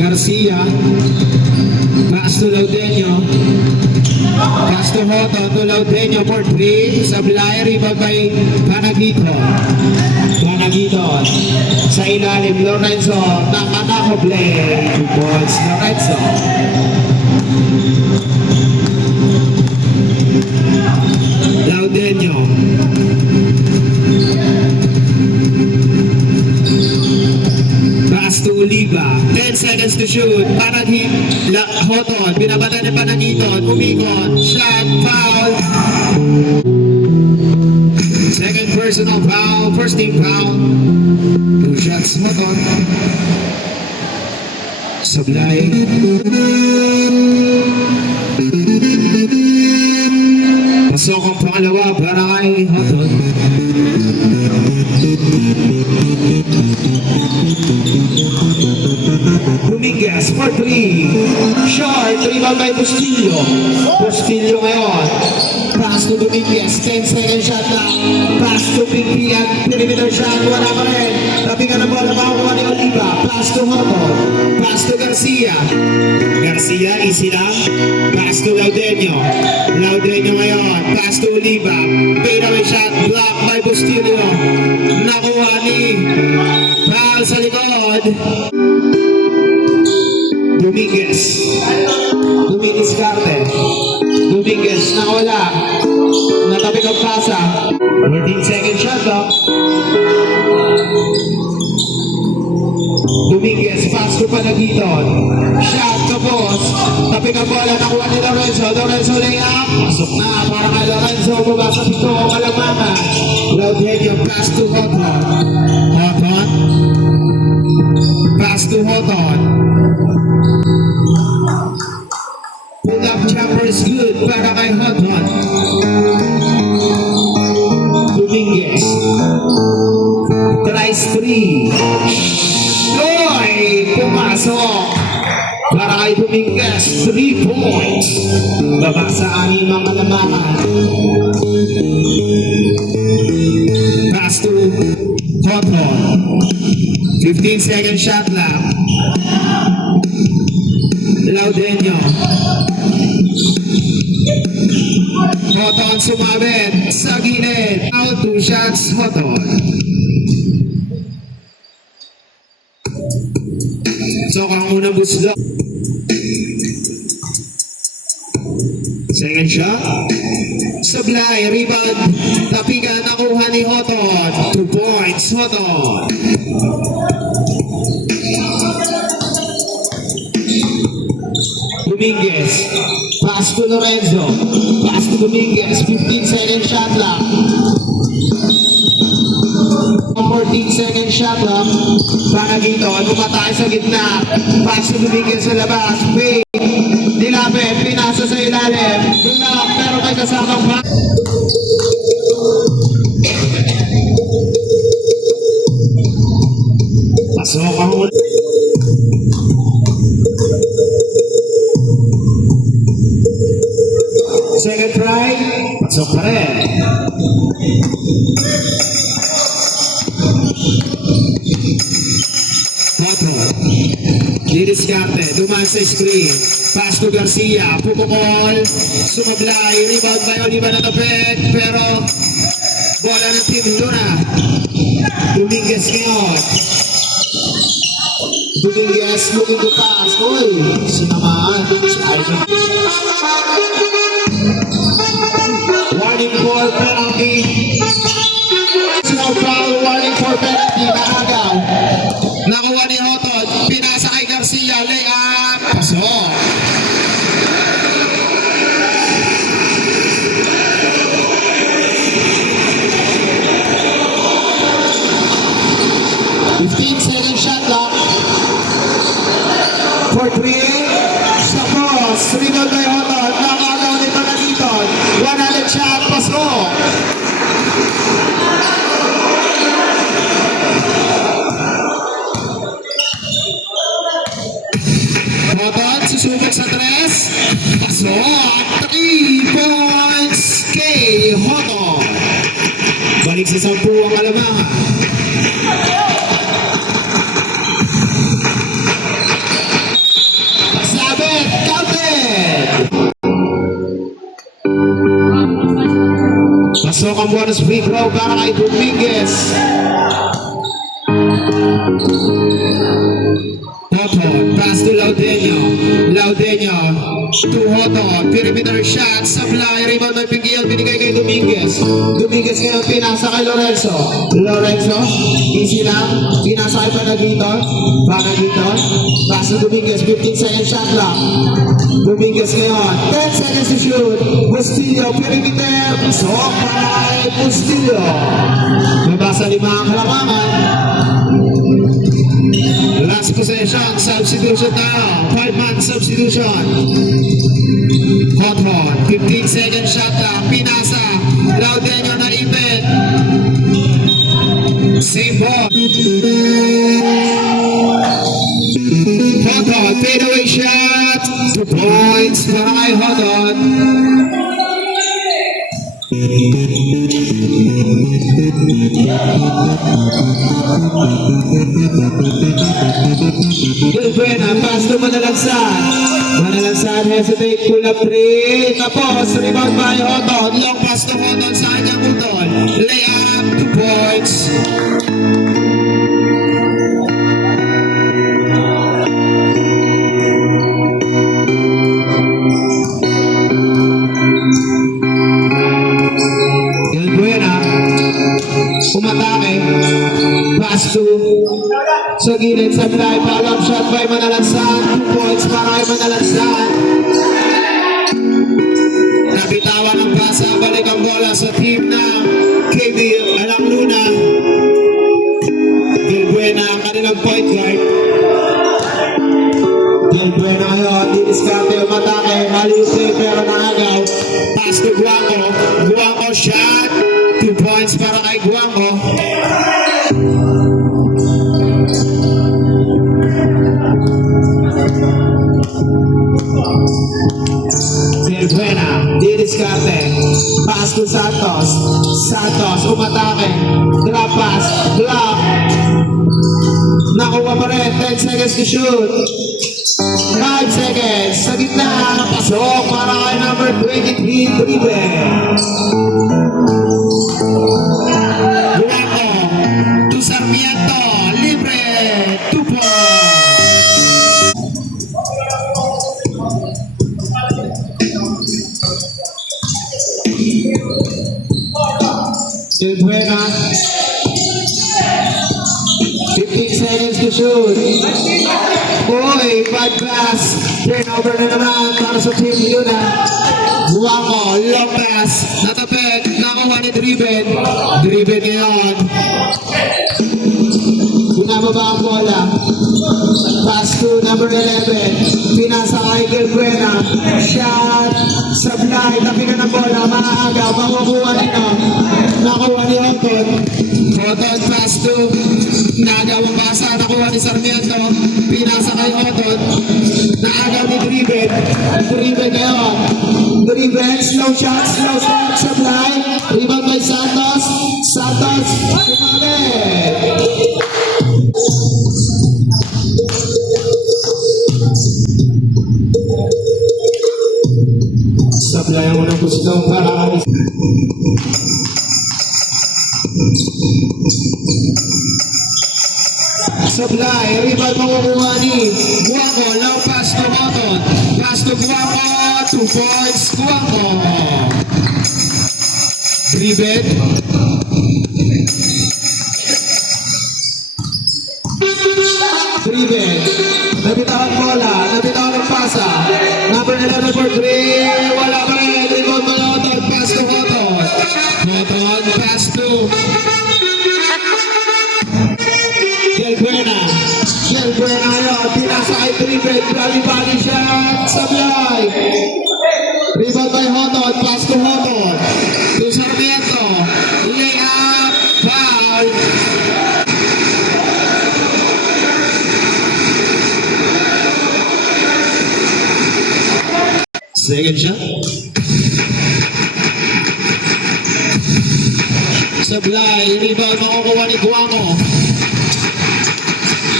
Garcia, pass to Laudenio, pass to Hoto, to Laudenio for 3, Sablay, rebound by Panagito. Panagito, sa ilalim, Lorenzo, Nakatako play, 2 points, Lorenzo. Laudenio, pass to Oliva, 10 seconds to shoot, Hoton, binabata ni Panagiton, umikot, shot, foul. Second personal foul, first team foul. 2 shots, Hoton. Sablay. Pasok ang pangalawa para kay Hoton. Dominguez for 3. Short, rebound by Bustillo. Bustillo ngayon. Pass to Dominguez, 10 second shot lang. Pass to Pigpian, perimeter shot, wala pa rin. Tapi ka na bola, makukuha ni Oliva. Pass to Hoto. Pass to Garcia. Garcia, easy lang. Pass to Laudenio. Laudenio ngayon. Pass to Oliva. Fade away shot, block by Bustillo. Nakuha ni Paul sa likod. Dominguez. Dominguez Carte. Dominguez, nakawala. Natabig ang pasa. 14 second shot up. Dominguez, pass to Panagiton. Shot to boss. Tapig ang bola, nakuha ni Lorenzo. Lorenzo layup. Pasok na para kay Lorenzo. Bumasa pito ang kalamama. Laudenio, pass to Hoton. Hoton. Pass to Hoton. Pull up jumper is good para kay Hoton. Dominguez. Tries 3. Oy! Pumasok. Para kay Dominguez. 3 points. Baba sa anim ang kalamakan. Pass to Hoton. 15 second shot lang. Laudenio. Hoton sumabit sa gilid. Out 2 shots, Hoton. So, kang unang buslo. Second shot. Sablay, rebound. Tapigan, nakuha ni Hoton. 2 points, Hoton. Dominguez. Pass to Lorenzo. Pass to Dominguez. 15 second shot lang. 14 second shot lang. Panagito. Bumatay sa gitna. Pass to Dominguez sa labas. Fade. Nilapit. Pinasa sa ilalim. Bulak. Pero may kasamang pa. Pasok ang ulit. Second try, pasok pa rin. Hoto, didiskarte, dumaan sa screen. Pass to Garcia, pumukol, sumablay, rebound by Oliva na tapit, pero bola ng team Luna. Dominguez ngayon. Dominguez looking to pass. Uy, sinamaan. Warning for penalty. Snow foul, warning for penalty. Nakagaw. Nakuha ni Hoton. Pinasa kay Garcia. Layup. Pasok. Second shot lang. For 3. Sa cross. Rebound by Hoton. Nakagaw ni Panagiton. 100 shot. Pasok. Hoton, susubok sa 3. Pasok. 3 points kay Hoton. Balik sa 10 ang Alamangan. bonus free throw para kay Dominguez. Hoton, pass to Laudenio to Hoton, perimeter shot, sablay, rebound by Pigil, binigay kay Dominguez. Dominguez ngayon pinasa kay Lorenzo. Easy lang, pinasa kay Panagito, pass to Dominguez, 15 second shot lang. Dominguez ngayon, 10 seconds to shoot. Bustillo, perimeter, pasok para kay Bustillo. Nabasa 5 ang kalamangan. Last possession, substitution now. 5-man substitution. Hoton, 15 second shot lang. Pinasa. Laudenio na ipit. Same ball. Hoton, fadeaway shot. 2 points para kay Hoton. Buena, pass to Manalansan, hesitate, pull up 3. Tapos, rebound by Hoton. Long pass to Hoton sa kanyang utol. Layup, 2 points. Umatake, pass to sa gilid, sablay, follow-up shot by Manalansan, 2 points para kay Manalansan. Nabitawan ang pasa, balik ang bola sa team na KB Alang Luna. Del Buena ang kanilang point guard. Del Buena ngayon, diniskarte, umatake, maliuti pero naagaw. Pass to Guango shot. 2 points para kay Guango. Del Buena, diniskarte. Pass to Santos. Umatake. Drop pass. Block. Nakuha pa rin. 10 seconds to shoot. 5 seconds. Sa gitna. Pasok para kay number 23, Driven. Sarmiento, libre, 2 points. Del Buena, 15 seconds to shoot. Boy, bad pass. Turnover na naman para sa team Luna. Guango, long pass. Natapit, nakuha ni Driven ngayon. Binababa ang bola. Pass to number 11. Pinasa kay Del Buena. Shot. Sablay. Tapi ka ng bola. Maaga. Makukuha nito. Nakuha ni Hoton. Hoton pass to. Naagawang basa. Nakuha ni Sarmiento. Pinasa kay Hoton. Naagaw ni Driven. Ngayon. Driven. Slow shot. Sablay. Rebound by Santos. Sumali. Sablay ang unang posisyon para alis. Sablay, rebound makukuha ni Guango. Low pass to Hoton. Pass to Guango. 2 points. Guango. Driven. Nabitawan bola. Nabitawan ang pasa. Number 11 for 3. Wala pa rin. Rebound by Hoton. Pass to Hoton. Pass to Del Buena ngayon. Pinasa kay Driven. Bali siya. Sablay. Rebound by Hoton. Pass to Hoton. To Sarmiento. Layup. Foul. Second shot. Sablay, rebound makukuha ni Guango.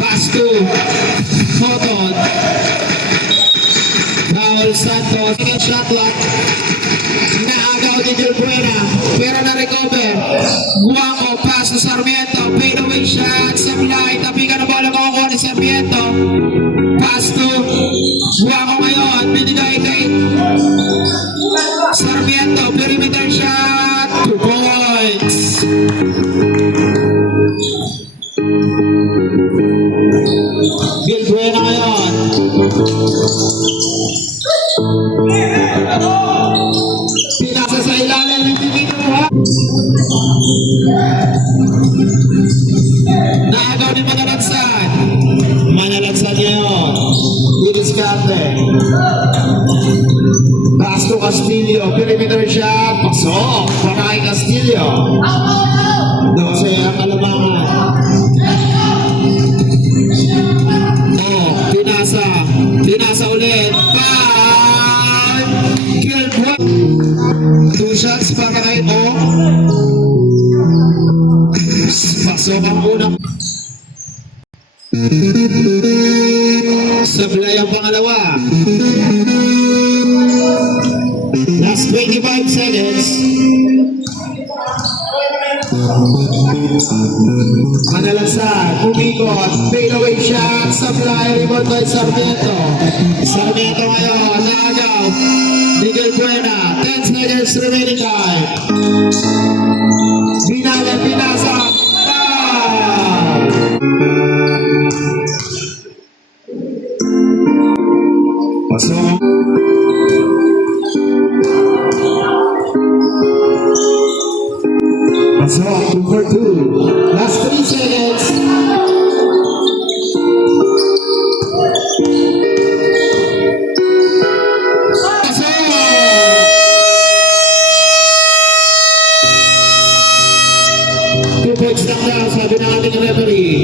Pass to Hoton. Foul Santos. Second shot clock. Naagaw ni Del Buena. Pero na recover. Guaco, pass to Sarmiento. Fade away shot. Sablay. Tapi ka na bola makukuha ni Sarmiento. Pass to Guaco ngayon. Binigay kay Sarmiento. Perimeter shot. 2 points. Bill Buena ngayon. Pinasa sa ilalim ng tininuha. Naagaw ni Manalansan. Manalansan ngayon. Didiskarte. Pass to Castillo. Perimeter shot. Pasok. Para kay Castillo. 12 ang kalamangan. Pinasa. Pinasa ulit. Foul. Kill block. 2 shots para kay O. Pasok ang unang. Sablay ang pangalawa. Last 25 seconds. Manalansan, umikot, fade away shot, Sablay, rebound by Sarmiento. Sarmiento ngayon, naagaw, Miguel Buena, 10 seconds remaining time. Binala, pinasa, foul! Pasok. Pasok, 2 for 2. Last 3 seconds. Pasok! 2 points lang daw, sabi ng ating referee.